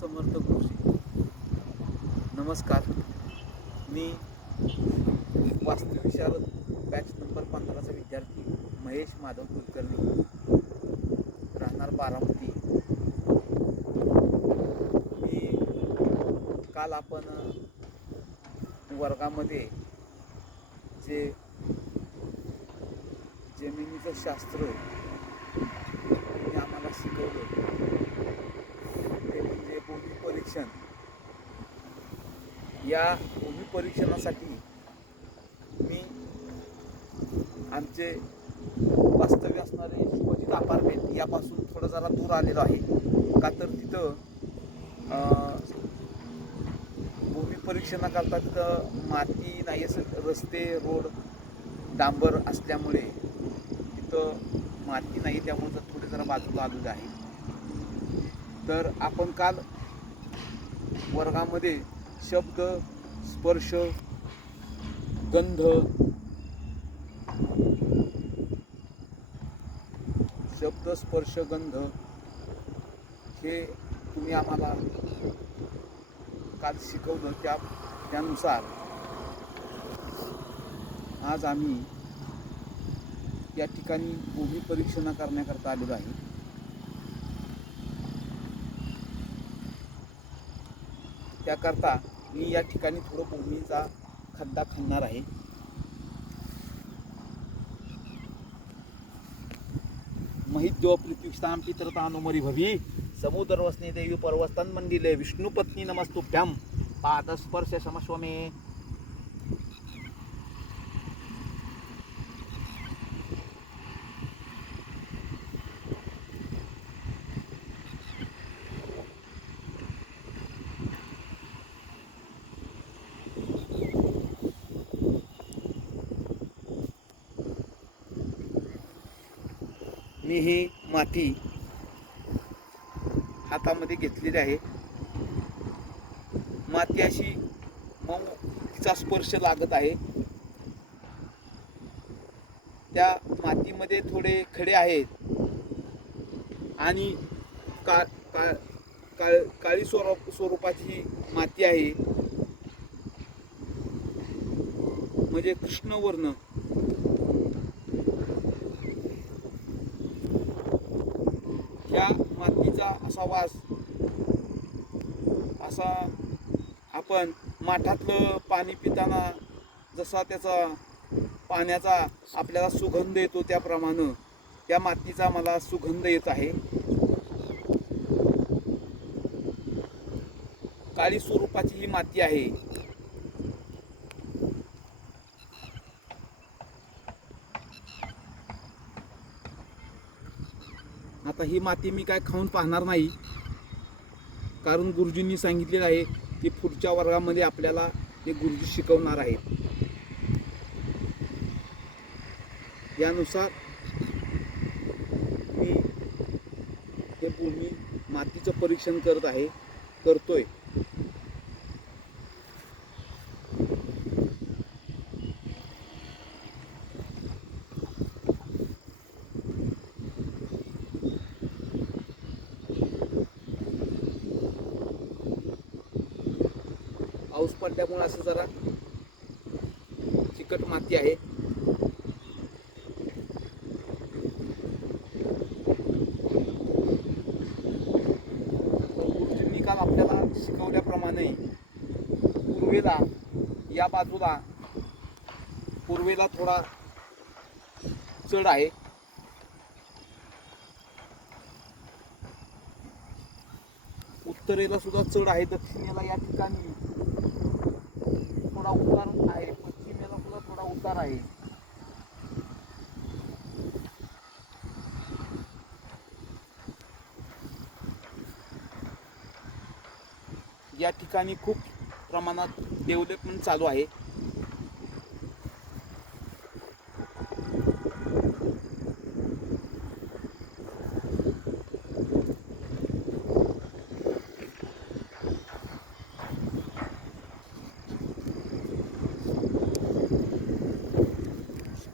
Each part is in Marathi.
समर्थ गुरुजी. नमस्कार. मी वास्तुविशारद बॅच नंबर पंधराचा विद्यार्थी महेश माधव कुलकर्णी. राहणार बारामती. मी काल आपण वर्गामध्ये जे जमिनीचं शास्त्र हे आम्हाला शिकवलं. परीक्षण. या भूमी परीक्षणासाठी मी आमचे वास्तव्य असणारे शुभजित अपार्टमेंट यापासून थोडं जरा दूर आलेलो आहे. का तर तिथं भूमी परीक्षणाकरता तिथं माती नाही असं रस्ते रोड डांबर असल्यामुळे तिथं माती नाही त्यामुळे तर थोडे जरा बाजूला आलेलं आहे. तर आपण काल वर्गामध्ये शब्द स्पर्श गंध शब्द स्पर्श गंध हे तुम्ही आम्हाला काल शिकवलं त्या त्यानुसार. आज आम्ही या ठिकाणी भूमी परीक्षणा करण्याकरता आलेलो आहे. त्याकरता मी या ठिकाणी थोडं भूमीचा खड्डा खणणार आहे. महिद्यो पृथ्वीस्तान पितरतानुमरी भवी. समुद्र वसने देवी पर्वस्तन मंडिले विष्णुपत्नी नमस्तुभ्यम पादस्पर्श समस्वमे. मी ही माती हातामध्ये घेतलेली आहे. माती अशी मऊ तिचा स्पर्श लागत आहे. त्या मातीमध्ये थोडे खडे आहेत. आणि का का काळ काळी स्वरूप स्वरूपाची माती आहे. म्हणजे कृष्णवर्ण या मातीचा असा वास असा आपण माठातलं पाणी पिताना जसा त्याचा पाण्याचा आपल्याला सुगंध येतो त्याप्रमाणे त्या मातीचा मला सुगंध येत आहे. काळी स्वरूपाची ही माती आहे. आता ही माती मी काय खाऊन पाहणार नाही. कारण गुरुजींनी सांगितलेलं आहे की पुढच्या वर्गामध्ये आपल्याला हे गुरुजी शिकवणार आहेत. यानुसार मी हे भूमी मातीचं परीक्षण करत आहे करतोय. पाऊस पडल्यामुळे असं जरा चिकट माती आहे. गुरुजींनी काल आपल्याला शिकवल्याप्रमाणे पूर्वेला या बाजूला पूर्वेला थोडा चढ आहे. उत्तरेला सुद्धा चढ आहे दक्षिणेला या ठिकाणी थोडा उतार आहे. पश्चिमेला सुद्धा थोडा उतार आहे. या ठिकाणी खूप प्रमाणात डेव्हलपमेंट चालू आहे.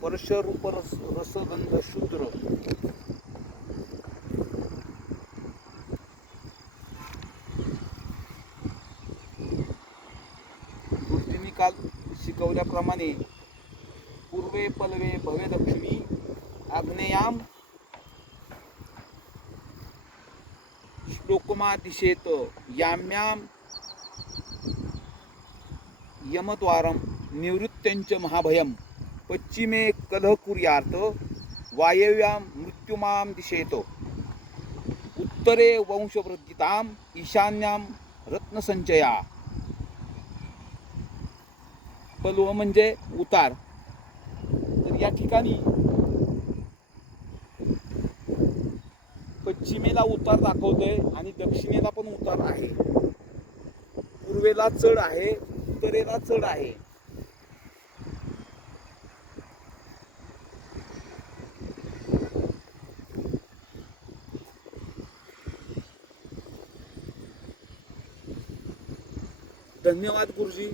स्पर्श रूप रस रसगंध शूद्र. काल शिकवल्याप्रमाणे पूर्वे पलवे भवे दक्षिणी आग्नेयाम श्लोकमा दिशेत याम्याम यमद्वारम निवृत्त्यांच महाभयम. पश्चिमे कलह कुर्यार्थ वायव्याम मृत्युमाम दिशेतो। उत्तरे वंशवृद्धिताम ईशान्याम रत्नसंचया। पलव म्हणजे उतार। तर या ठिकाणी पश्चिमेला उतार दाखवतोय आणि दक्षिणेला पण उतार आहे। पूर्वेला चढ आहे उत्तरेला चढ आहे। धन्यवाद गुरुजी.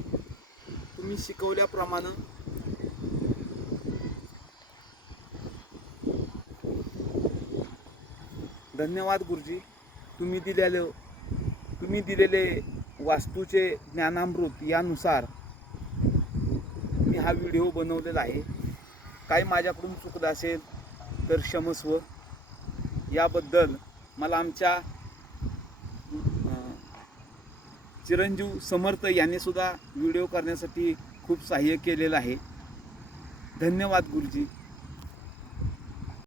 तुम्ही शिकवल्याप्रमाणे. धन्यवाद गुरुजी. तुम्ही दिलेले तुम्ही दिलेले वास्तूचे ज्ञानामृत यानुसार मी हा व्हिडिओ बनवलेला आहे. काही माझ्याकडून चुकलं असेल तर क्षमस्व. याबद्दल मला आमच्या चिरंजीव समर्थ यांनी सुद्धा व्हिडिओ करण्यासाठी खूप सहाय्य केलेलं आहे. धन्यवाद गुरुजी.